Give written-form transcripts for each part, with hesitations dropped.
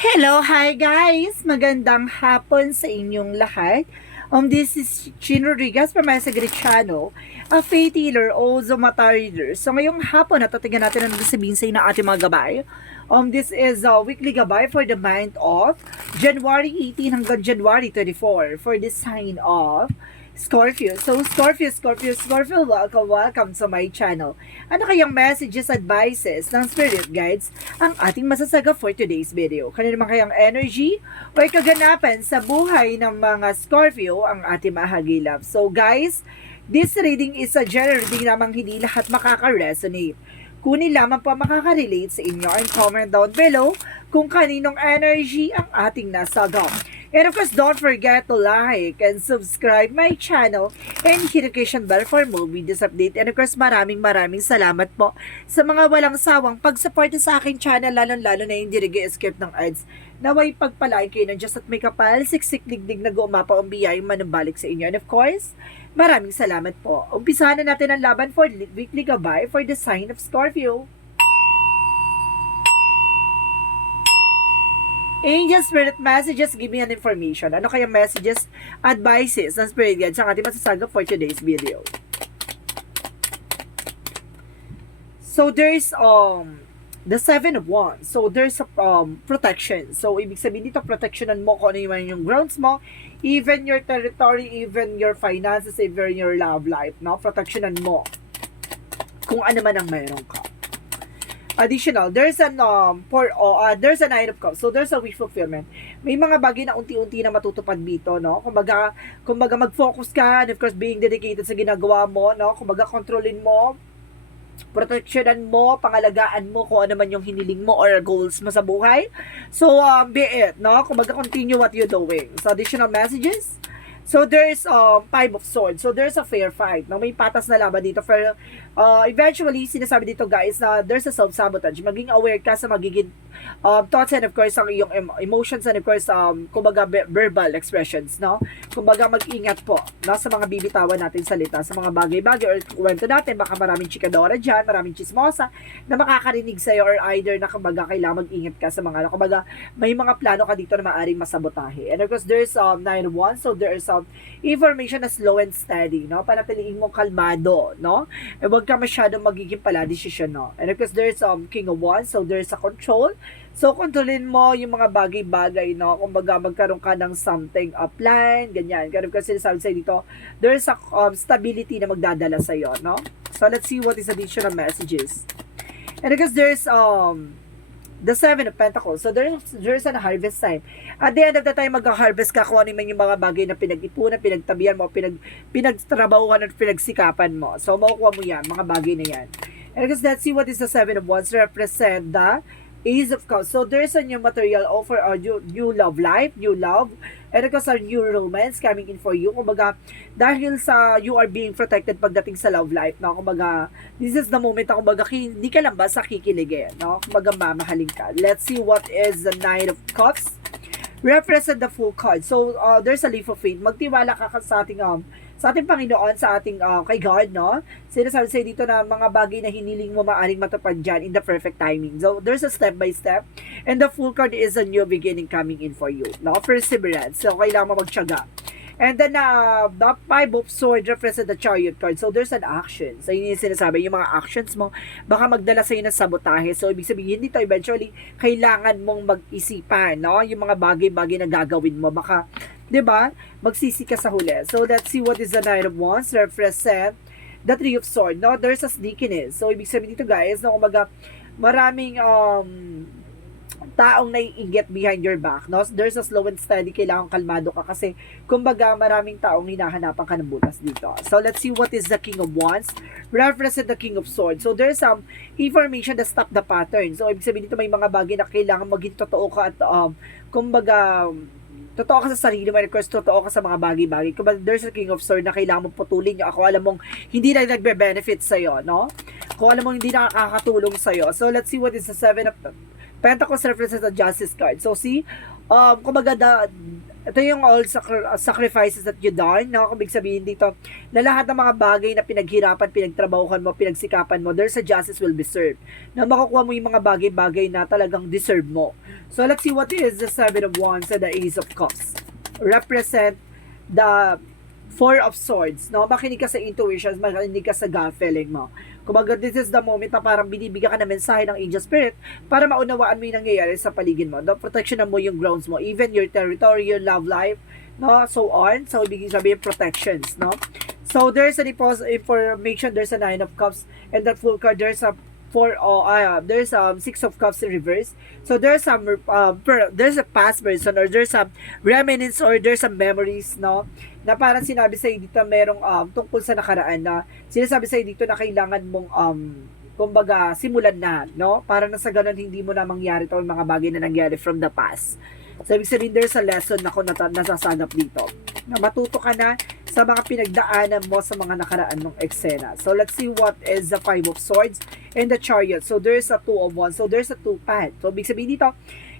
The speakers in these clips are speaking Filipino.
Hello, hi guys! Magandang hapon sa inyong lahat. This is Chin Rodriguez from Mesa Griciano, a faith healer, also mata reader. So ngayong hapon, natatigan natin ang sabihin sa na ating mga gabay. This is a weekly gabay for the month of January 18 hanggang January 24 for the sign of Scorpio. So, Scorpio, welcome to my channel. Ano kayang messages, advices ng spirit guides ang ating masasaga for today's video? Kanino naman kayang energy o kaganapan sa buhay ng mga Scorpio ang ating mahagilap? So, guys, this reading is a general reading namang hindi lahat makaka-resonate. Kunin lamang po makaka-relate sa inyo and comment down below kung kaninong energy ang ating nasagap. And of course, don't forget to like and subscribe my channel and hit the notification bell for more videos update. And of course, maraming salamat po sa mga walang sawang pag-support sa aking channel, lalo na yung dirige-escape ng ads. Naway pagpalain kayo ng Diyos at may kapal, siksik digdig na gumapa ang biyayang manubalik sa inyo. And of course, maraming salamat po. Umpisahan na natin ang laban for weekly gabay for the sign of Scorpio. Angel Spirit Messages, give me an information. Ano kaya messages, advices ng Spirit Guide sa ating masasaga for today's video? So, there's the Seven of Wands. So, there's a protection. So, ibig sabihin dito, protectionan mo kung ano yung grounds mo, even your territory, even your finances, even your love life, no? Protectionan mo kung ano man ang mayroon ka. Additional, there's there's a Nine of Cups. So there's a wish fulfillment. May mga bagay na unti-unti na matutupad dito, no? Kumbaga mag-focus ka, and of course being dedicated sa ginagawa mo, no? Kumbaga kontrolin mo, protectionan mo, pangalagaan mo kung ano man yung hiniling mo or goals mo sa buhay. So be it, no? Kumbaga continue what you're doing. So additional messages. So there's Five of Swords. So there's a fair fight. No? May patas na laban dito. Pero eventually, sinasabi dito guys na there's a self-sabotage. Maging aware ka sa magiging thoughts and of course ang iyong emotions and of course kumbaga verbal expressions. No? Kumbaga mag-ingat po, no? Sa mga bibitawan natin salita. Sa mga bagay-bagay or kwento natin. Baka maraming chikadora dyan, maraming chismosa na makakarinig sa'yo or either na kumbaga kailangan mag-ingat ka sa mga kumbaga may mga plano ka dito na maaaring masabotahe. And of course, there's Nine of Wands. So there's information na slow and steady, no? Panatiliin mo kalmado, no? E wag ka masyadong magiging paladesisyon, no? And of course, there's King of Wands, so there's a control. So, kontrolin mo yung mga bagay-bagay, no? Kumbaga, magkaroon ka ng something upline, ganyan. Ganun kasi sinasabi sa'yo dito, there's a stability na magdadala sa'yo, no? So, let's see what is additional messages. And of course, there's the Seven of Pentacles. So, there's an harvest time. At the end of the time, mag-harvest ka kung ano yung mga bagay na pinag-ipunan, pinagtabihan mo, pinagtrabahuhan at pinagsikapan mo. So, makukuha mo yan, mga bagay na yan. And because let's see what is the Seven of Wands represent the Ace of Cups. So, there's a new material offer or new love life, new love, and because a new romance coming in for you. Kumbaga, dahil sa you are being protected pagdating sa love life, no? Kumbaga, this is the moment na kumbaga, hindi ka lang basta kikiligin, no? Kumbaga, mamahalin ka. Let's see what is the Nine of Cups. Represent the full card. So, there's a leap of faith. Magtiwala ka sa ating Panginoon, sa ating kay God, no? Sinasabi sa'yo dito na mga bagay na hiniling mo maaring matupad dyan in the perfect timing. So, there's a step by step. And the full card is a new beginning coming in for you, no? Perseverance. So, kailangan mo magtiyaga. And then, the Five of Swords represent the Chariot card. So, there's an action. So, yun yung sinasabi, yung mga actions mo, baka magdala sa'yo ng sabotahe. So, ibig sabihin dito, eventually, kailangan mong mag-isipan, no? Yung mga bagay-bagay na gagawin mo. Baka, di ba, magsisi ka sa huli. So, let's see what is the Nine of Wands represent the Three of Swords, no? There's a sneakiness. So, ibig sabihin dito, guys, no? Kumbaga, maraming, taong naiinggit behind your back, no? There's a slow and steady, kailangan kalmado ka kasi kumbaga maraming taong hinahanapan ka ng butas dito. So let's see what is the King of Wands represent the King of Swords. So there's some information that stop the pattern. So ibig sabihin dito may mga bagay na kailangan maging totoo ka at kumbaga totoo ka sa sarili mo, and of course, totoo ka sa mga bagay-bagay. Kung there's a King of Swords na kailangan mong putulin nyo, ako alam mong hindi na nagbe-benefit sa'yo, no? Kung alam mong hindi nakakatulong sa'yo. So, let's see what is the Seven of Pentacles represents the Justice card. So, see, kumbaga, Ito yung all sacrifices that you done, no? Kung ibig sabihin dito, na lahat ng mga bagay na pinaghirapan, pinagtrabahuhan mo, pinagsikapan mo, there's a justice will be served. Na makukuha mo yung mga bagay-bagay na talagang deserve mo. So, let's see what is the Seven of Wands and the Ace of Cups. Represent the Four of Swords, no? Makinig ka sa intuitions, makinig ka sa gut feeling mo. Kumbaga, this is the moment na parang binibigyan ka ng mensahe ng angel spirit para maunawaan mo yung nangyayari sa paligid mo. No? Protection mo yung grounds mo, even your territory, your love life, no? So on. So, ibig sabihin protections, no? So, there's an information, there's a Nine of Cups, and that full card, there's a there's Six of Cups in reverse. So there's there's a past person, or there's some remnants, or there's some memories, no, na parang sinabi sa'yo dito merong tungkol sa nakaraan, na sinasabi sa'yo dito na kailangan mong kumbaga simulan na, no, para na sa ganun hindi mo na mangyari to yung mga bagay na nangyari from the past. So ibig sabihin there's a lesson na kung nasasagap dito, na matuto ka na sa mga pinagdaanan mo sa mga nakaraan ng eksena. So let's see what is the Five of Swords and the Chariot. So there's a Two of Wands. So there's a two path. So ibig sabihin dito,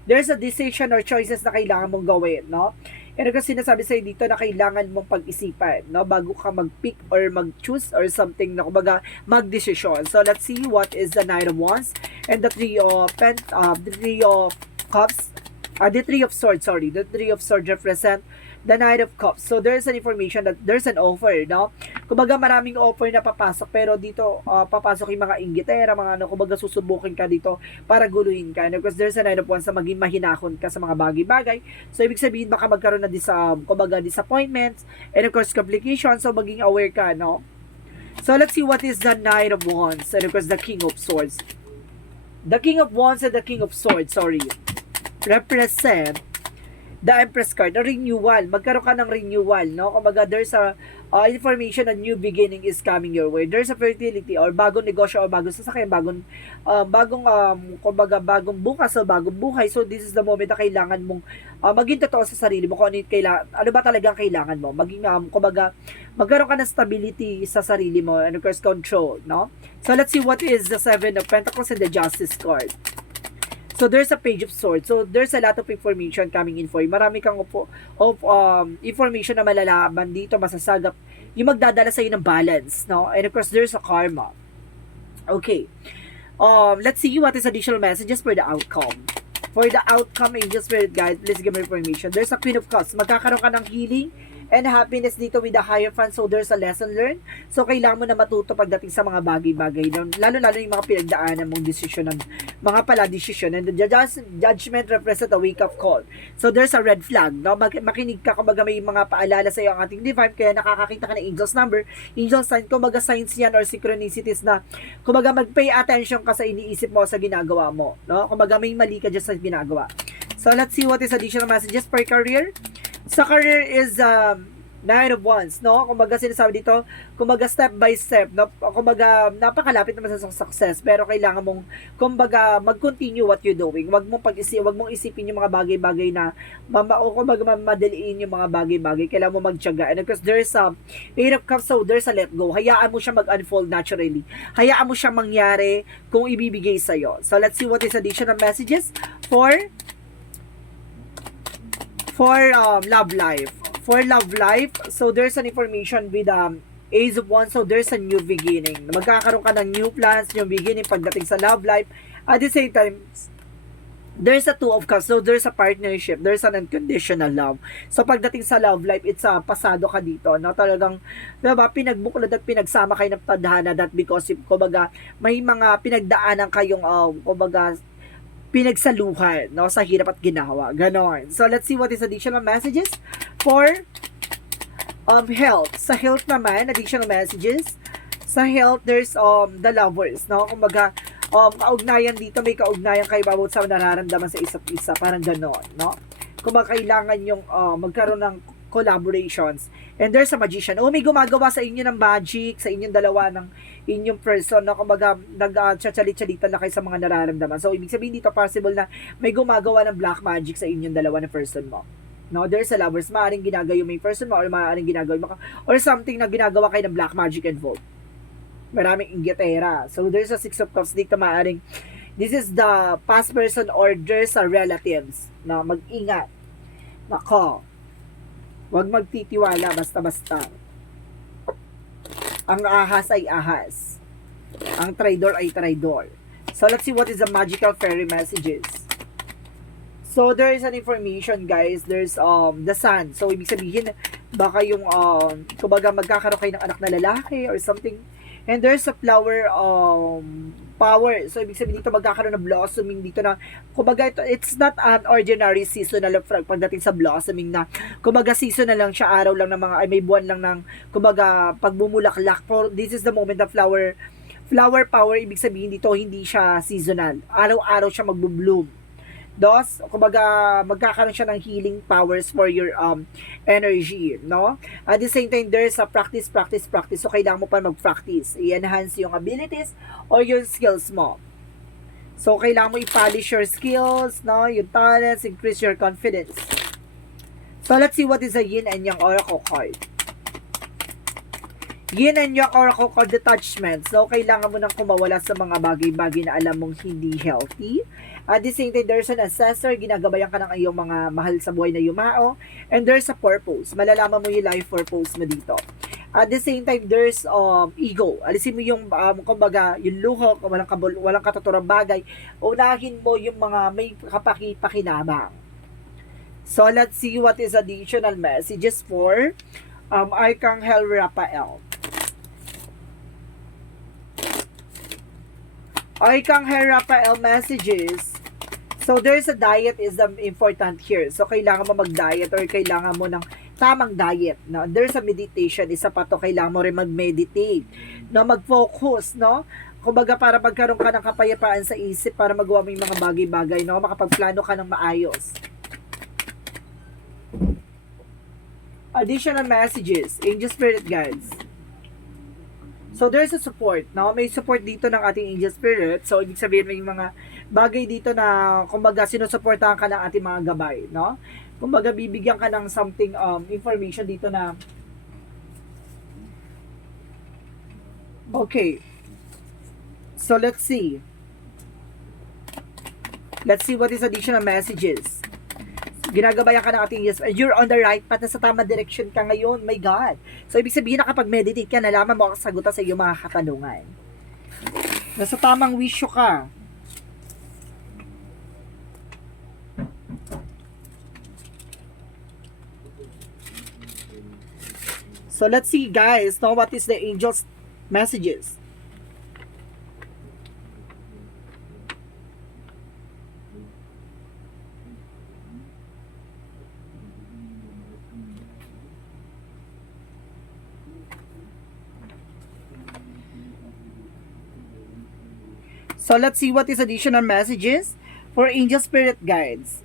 there's a decision or choices na kailangan mong gawin, no? And kasi sinasabi sa'yo dito na kailangan mong pag-isipan, no? Bago ka mag-pick or mag-choose or something na kumbaga mag-desisyon. So let's see what is the Knight of Wands and the Three of Cups. The Three of Swords, sorry. The Three of Swords represent the Knight of Cups. So, there's an information that there's an offer, no? Kumbaga, maraming offer na papasok, pero dito, papasok yung mga inggitera, mga ano, kumbaga, susubukin ka dito para guluhin ka. And of course, there's a Knight of Wands na maging mahinahon ka sa mga bagay-bagay. So, ibig sabihin, baka magkaroon na kumbaga, disappointments, and of course, complications, so maging aware ka, no? So, let's see what is the Knight of Wands, and of course, the King of Swords. The King of Wands and the King of Swords, represent the Empress card, a renewal. Magkaroon ka ng renewal, no? Kumbaga, there's a information na new beginning is coming your way. There's a fertility or bagong negosyo or bagong sasakyan, kumbaga, bagong bukas o bagong buhay. So, this is the moment na kailangan mong maging totoo sa sarili mo kung ano ba talagang kailangan mo. Maging, kumbaga, magkaroon ka ng stability sa sarili mo and of course, control, no? So, let's see what is the Seven of Pentacles and the Justice card. So, there's a Page of Swords. So, there's a lot of information coming in for you. Marami kang information na malalaman dito, masasagap, yung magdadala sa'yo ng balance, no? And of course, there's a karma. Okay. Let's see what is additional messages for the outcome. For the outcome, Angel Spirit Guide, please give me information. There's a Queen of Cups. Magkakaroon ka ng healing and happiness dito with the Hierophant. So, there's a lesson learned. So, kailangan mo na matuto pagdating sa mga bagay-bagay. Lalo-lalo yung mga pinagdaanan mong desisyon, mga pala desisyon. And the judgment represent a wake-up call. So, there's a red flag. No? Makinig ka, kumbaga may mga paalala sa iyo ang ating divine, kaya nakakakita ka ng angel's number, angel sign, kumbaga signs yan or synchronicities na, kumbaga mag-pay attention ka sa iniisip mo, sa ginagawa mo. No? Kumbaga may mali ka dyan sa ginagawa. So, let's see what is additional messages for career. Sa career is Nine of Wands, no? Kumbaga sinasabi dito, kumbaga step by step, no? Kumbaga napakalapit naman sa success, pero kailangan mong kumbaga mag-continue what you're doing. Wag mong isipin yung mga bagay-bagay na kumbaga mamadaliin yung mga bagay-bagay. Kailangan mo magtiyaga. And of course, there's a Eight of Cups, so there's a let go. Hayaan mo siya mag-unfold naturally. Hayaan mo siya mangyari kung ibibigay sa'yo. So let's see what is additional messages for love life. For love life, so there's an information with Ace of Wands, so there's a new beginning. Magkakaroon ka ng new plans, new beginning pagdating sa love life. At the same time, there's a Two of Cups, so there's a partnership, there's an unconditional love. So pagdating sa love life, it's pasado ka dito, no? Talagang, diba, pinagbuklod at pinagsama kayo ng tadhana, that because, kumbaga, may mga pinagdaanan kayong, kumbaga, pinagsaluhan, no, sa hirap at ginawa. Ganon. So, let's see what is additional messages for health. Sa health naman, additional messages. Sa health, there's the lovers, no? Kumbaga, kaugnayan dito, may kaugnayan kayo about sa nararamdaman sa isa't isa. Parang ganon, no? Kumbaga, kailangan yung magkaroon ng collaborations. And there's a magician. May gumagawa sa inyo ng magic, sa inyong dalawa ng inyong person, no? Kumbaga, nag-chachalit-chalitan na kayo sa mga nararamdaman. So, ibig sabihin dito, possible na may gumagawa ng black magic sa inyong dalawa na person mo. No, there's a lovers. Maaaring ginagawa yung may person mo, or maaaring ginagawa mo, or something na ginagawa kayo ng black magic involved. Maraming inggitera. So, there's a Six of Cups dito, maaaring this is the past person or there's a relatives na mag-ingat. Nako. Huwag magtitiwala basta-basta. Ang ahas ay ahas. Ang traidor ay traidor. So, let's see what is the magical fairy messages. So, there is an information, guys. There's the sun. So, ibig sabihin, baka yung, kumbaga, magkakaroon kayo ng anak na lalaki or something. And there's a flower power. So, ibig sabihin dito, magkakaroon ng blossoming dito na, kumbaga, it's not an ordinary seasonal pagdating sa blossoming na, kumbaga, seasonal lang siya, araw lang ng mga, ay may buwan lang ng, kumbaga, pagbumulaklak. For, this is the moment of flower power, ibig sabihin dito, hindi siya seasonal. Araw-araw siya magbo-bloom. Dos, kumbaga, magkakaroon siya ng healing powers for your energy, no? At the same time, there's a practice. So, kailangan mo pa mag-practice. I-enhance yung abilities or yung skills mo. So, kailangan mo i-polish your skills, no? Yung talents, increase your confidence. So, let's see what is a yin and yang oracle card. Yin and yang oracle card, detachment. So, kailangan mo nang kumawala sa mga bagay-bagay na alam mong hindi healthy. At the same time, there's an assessor, ginagabayan ka ng iyong mga mahal sa buhay na yumao. And there's a purpose. Malalaman mo yung life purpose mo dito. At the same time, there's ego. Alisin mo yung, kumbaga, yung luho, walang katuturang bagay. Unahin mo yung mga may kapaki-pakinabang. So, let's see what is additional messages for Archangel Raphael. Archangel Raphael messages. So, there's a diet is important here. So, kailangan mo mag-diet or kailangan mo ng tamang diet. No? There's a meditation. Isa pa to, kailangan mo rin mag-meditate. No? Mag-focus. No? Kumbaga, para magkaroon ka ng kapayapaan sa isip para magawa mo yung mga bagay-bagay. No? Makapagplano ka ng maayos. Additional messages. Angel Spirit Guides. So, there's a support, no? May support dito ng ating angel spirit. So, ibig sabihin may mga bagay dito na, kumbaga, sinusuportahan ka ng ating mga gabay, no? Kumbaga, bibigyan ka ng something, information dito na, okay. So, let's see. Let's see what is additional messages. Ginagabayan ka ng ating yes, you're on the right path, nasa tamang direction ka ngayon, my God. So, ibig sabihin na kapag meditate ka, nalaman mo ang sagutan sa iyong mga katanungan. Nasa tamang wisyo ka. So, let's see, guys, now what is the angel's messages? So, let's see what is additional messages for angel spirit guides.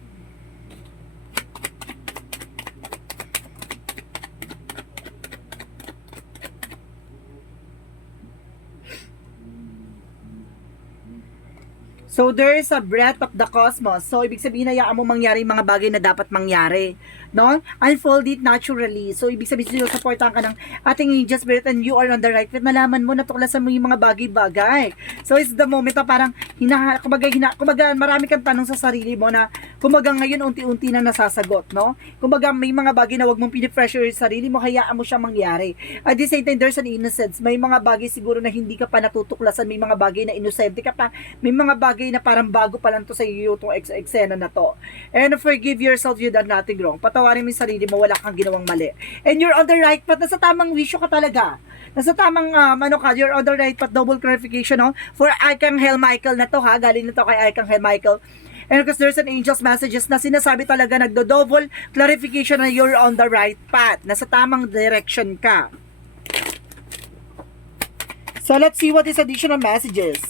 So, there is a breath of the cosmos. So, ibig sabihin, hayaan mo mangyari yung mga bagay na dapat mangyari. No? Unfold it naturally. So, ibig sabihin, sinusuportahan ka ng ating angel spirit and you are on the right path. Nalaman mo, natuklasan mo yung mga bagay-bagay. So, it's the moment na parang, kumbaga, marami kang tanong sa sarili mo na, kumbaga, ngayon, unti-unti na nasasagot, no? Kumbaga, may mga bagay na wag mong pinipressure yung sarili mo, hayaan mo siya mangyari. At the same time, there's an innocence. May mga bagay siguro na hindi ka pa natutuklasan, may mga bagay na inosente ka pa, may mga bagay na parang bago pa lang to sa iyo itong eksena na to. And forgive yourself, you done nothing wrong. Patawarin mo yung sarili mo, wala kang ginawang mali. And you're on the right path, nasa tamang wisyo ka talaga. Nasa tamang, you're on the right path, double clarification, no? For Archangel Michael na to, ha? Galing na to kay Archangel Michael. And because there's an angel's messages na sinasabi talaga, nagdo-double clarification na you're on the right path. Nasa tamang direction ka. So, let's see what is additional messages.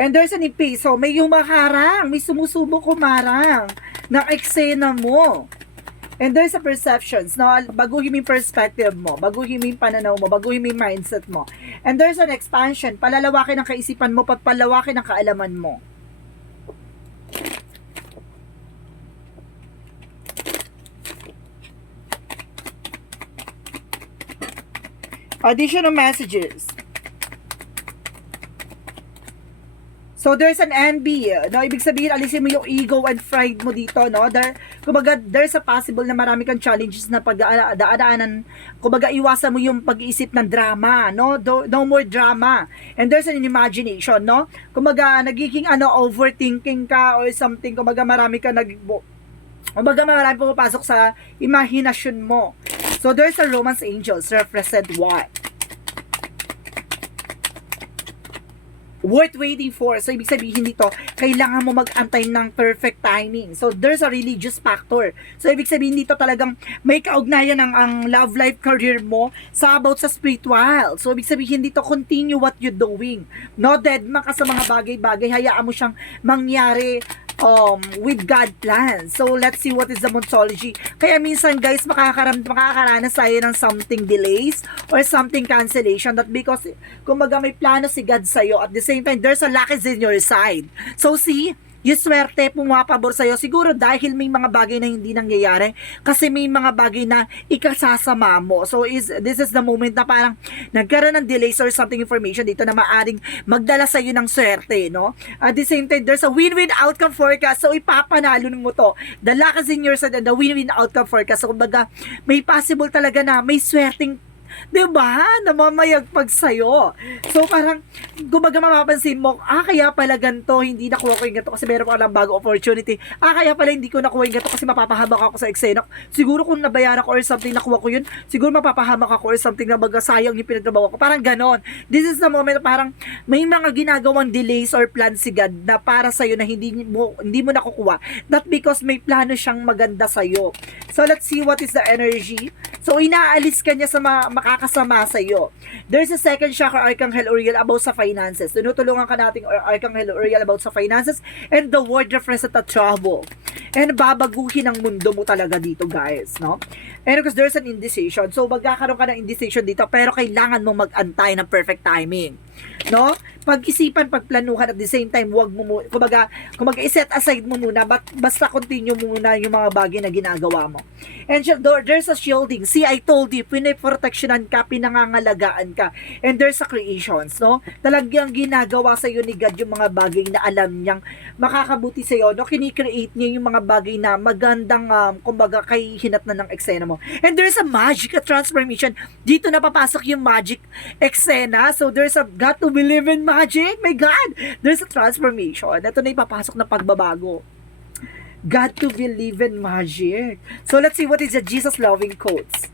And there's an ipi. So, may humaharang. May sumusubok humarang ng eksena mo. And there's a perceptions. No? Baguhin mo yung perspective mo. Baguhin mo yung pananaw mo. Baguhin mo yung mindset mo. And there's an expansion. Palalawakin ang kaisipan mo. Pagpalawakin ang kaalaman mo. Additional messages. So there's an NB, no? Ibig sabihin, alisin mo yung ego and pride mo dito, no? Kumbaga, there's a possible na marami kang challenges na pagdaanan. Kumbaga, iwasan mo yung pag-iisip ng drama, no? No more drama. And there's an imagination, no? Kumbaga, nagiging overthinking ka or something. Kumbaga, marami pumapasok sa imahinasyon mo. So there's a romance angels, represent what? Worth waiting for. So, ibig sabihin dito, kailangan mo mag-antay ng perfect timing. So, there's a religious factor. So, ibig sabihin dito talagang may kaugnayan ng ang love life career mo about sa spiritual. So, ibig sabihin dito, continue what you're doing. No dead man ka sa mga bagay-bagay. Hayaan mo siyang mangyari with God plans. So, let's see what is the Monsology. Kaya minsan, guys, makakaranas tayo ng something delays or something cancellation that because, kumbaga, may plano si God sa'yo. At the same time, there's a luck is in your side. So, see, yung swerte pumapabor sa'yo, siguro dahil may mga bagay na hindi nangyayari, kasi may mga bagay na ikasasama mo. So, this is the moment na parang nagkaroon ng delays or something information dito na maaring magdala sa'yo ng swerte, no? At the same time, there's a win-win outcome forecast. So, ipapanalo mo to. The luck is in your side and the win-win outcome forecast. So, kumbaga, may possible talaga na may swerteng, diba? Namamayagpag sa'yo. So, parang, kumbaga mapapansin mo, kaya pala ganito, hindi nakuha ko yung ganito kasi meron pa lang bago opportunity. Kaya pala hindi ko nakuha yung ganito kasi mapapahamak ako sa eksena. Siguro kung nabayaran ko or something, nakuha ko yun, siguro mapapahamak ako or something na sayang yung pinagtrabaho ko. Parang ganon. This is the moment na parang may mga ginagawang delays or plans si God na para sa'yo na hindi mo nakukuha. Not because may plano siyang maganda sa'yo. So, let's see what is the energy. So, inaalis ka niya sa makakasama sa iyo. There's a second chakra, Archangel Uriel, about sa finances. Tinutulungan ka nating Archangel Uriel about sa finances and the word refers at trouble. And babaguhin ang mundo mo talaga dito, guys, no? And because there's an indecision. So, magkakaroon ka ng indecision dito, pero kailangan mong mag-antay ng perfect timing. No? Pag-isipan, pagplanuhan at the same time, wag mo kumbaga i-set aside mo muna, basta continue muna yung mga bagay na ginagawa mo. And there's a shielding. See, I told you, pinaprotectionan ka, pinangangalagaan ka. And there's a creations, no? Talagang ginagawa sa iyo ni God yung mga bagay na alam niyang makakabuti sa iyo, no? Kini-create niya yung mga bagay na magandang kumbaga kay hinat na ng eksena mo. And there's a magic, a transformation. Dito na papasok yung magic eksena. So there's a got to believe in magic. My God, there's a transformation. Ito na ipapasok na pagbabago. Got to believe in magic. So let's see what is the Jesus loving quotes.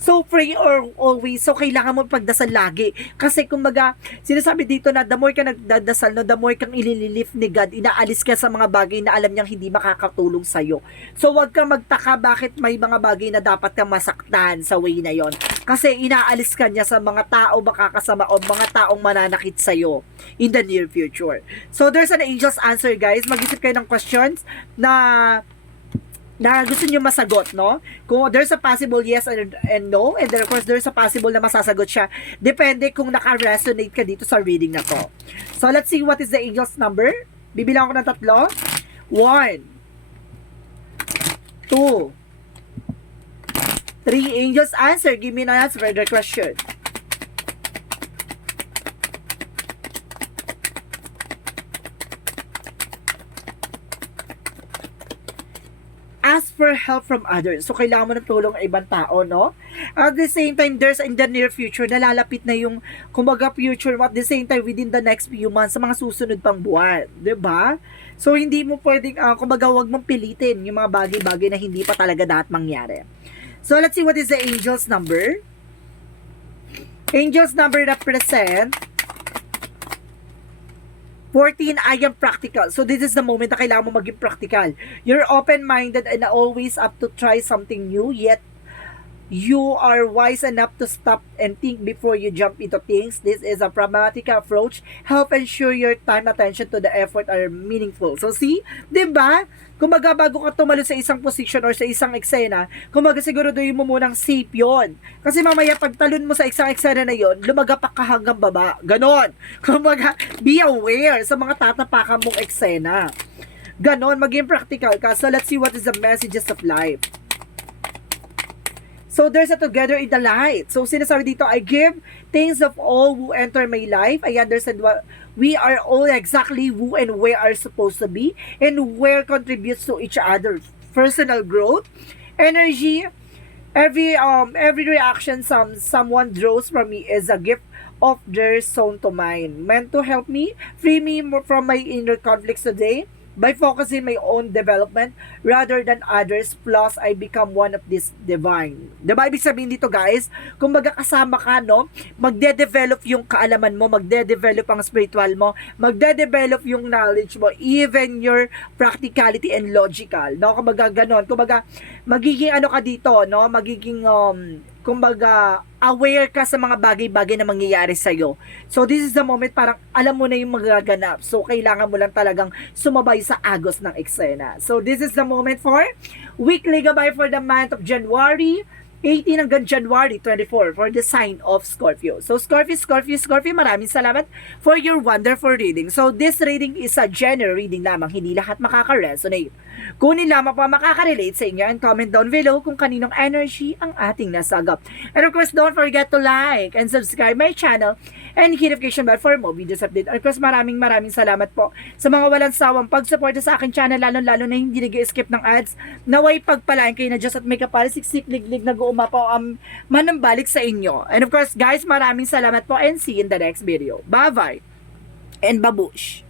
So, pray or always. So, kailangan mo pagdasal lagi. Kasi, kumbaga, sinasabi dito na the more ka nagdadasal, no, the more kang ilililift ni God, inaalis ka sa mga bagay na alam niyang hindi makakatulong sa'yo. So, wag kang magtaka bakit may mga bagay na dapat kang masaktan sa way na yon. Kasi, inaalis ka niya sa mga tao makakasama o mga taong mananakit sa'yo in the near future. So, there's an angel's answer, guys. Mag-isip kayo ng questions na gusto nyo masagot, no? Kung there's a possible yes and no, and then of course there's a possible na masasagot siya. Depende kung naka-resonate ka dito sa reading na to. So, let's see what is the angel's number. Bibilang ko ng 3. 1, 2, 3. Angel's answer. Give me an answer for the question. Ask for help from others. So, kailangan mo ng tulong ng ibang tao, no? At the same time, there's in the near future, nalalapit na yung, kumbaga, future mo. At the same time, within the next few months, sa mga susunod pang buwan. Diba? So, hindi mo pwedeng, kumbaga, wag mong pilitin yung mga bagay-bagay na hindi pa talaga dapat mangyari. So, let's see what is the angel's number. Angel's number represent 14, I am practical. So, this is the moment na kailangan mo maging practical. You're open-minded and always up to try something new, yet you are wise enough to stop and think before you jump into things. This is a pragmatic approach. Help ensure your time, attention to the effort are meaningful. So, see? Diba? Kumbaga, bago ka tumalo sa isang position or sa isang eksena, kumbaga siguraduhin mo munang safe yun. Kasi mamaya pagtalon mo sa isang eksena na yun, lumagapak ka hanggang baba. Ganon. Kumbaga, be aware sa mga tatapakan mong eksena. Ganon, maging practical ka. So, let's see what is the messages of life. So there's a together in the light. So sinasabi dito, I give things of all who enter my life. I understand what we are all exactly who and where are supposed to be and where contributes to each other. Personal growth, energy, every reaction someone draws from me is a gift of their sown to mine, meant to help me free me from my inner conflicts today. By focusing my own development rather than others, plus I become one of this divine. Diba? Ibig sabihin dito guys, kung magkakasama ka, no, magde-develop yung kaalaman mo, magde-develop ang spiritual mo, magde-develop yung knowledge mo, even your practicality and logical. No? Kumbaga ganon. Kumbaga, magiging ano ka dito, no? Magiging, kumbaga, aware ka sa mga bagay-bagay na mangyayari sa'yo. So, this is the moment, parang alam mo na yung magaganap. So, kailangan mo lang talagang sumabay sa agos ng eksena. So, this is the moment for weekly gabay for the month of January 18 hanggang January 24 for the sign of Scorpio. So, Scorpio, maraming salamat for your wonderful reading. So, this reading is a general reading lamang. Hindi lahat makaka-resonate. Kunin lamang pa makaka-relate sa inyo and comment down below kung kaninong energy ang ating nasagap. And of course, don't forget to like and subscribe my channel and hit notification bell for more videos update. And of course, maraming salamat po sa mga walang sawang pagsuporta sa aking channel, lalo na hindi nag-skip ng ads. Naway pagpalain kayo na Diyos at may kapalisiksik liglig na umapaw manambalik sa inyo. And of course, guys, maraming salamat po and see you in the next video. Bye-bye and babush!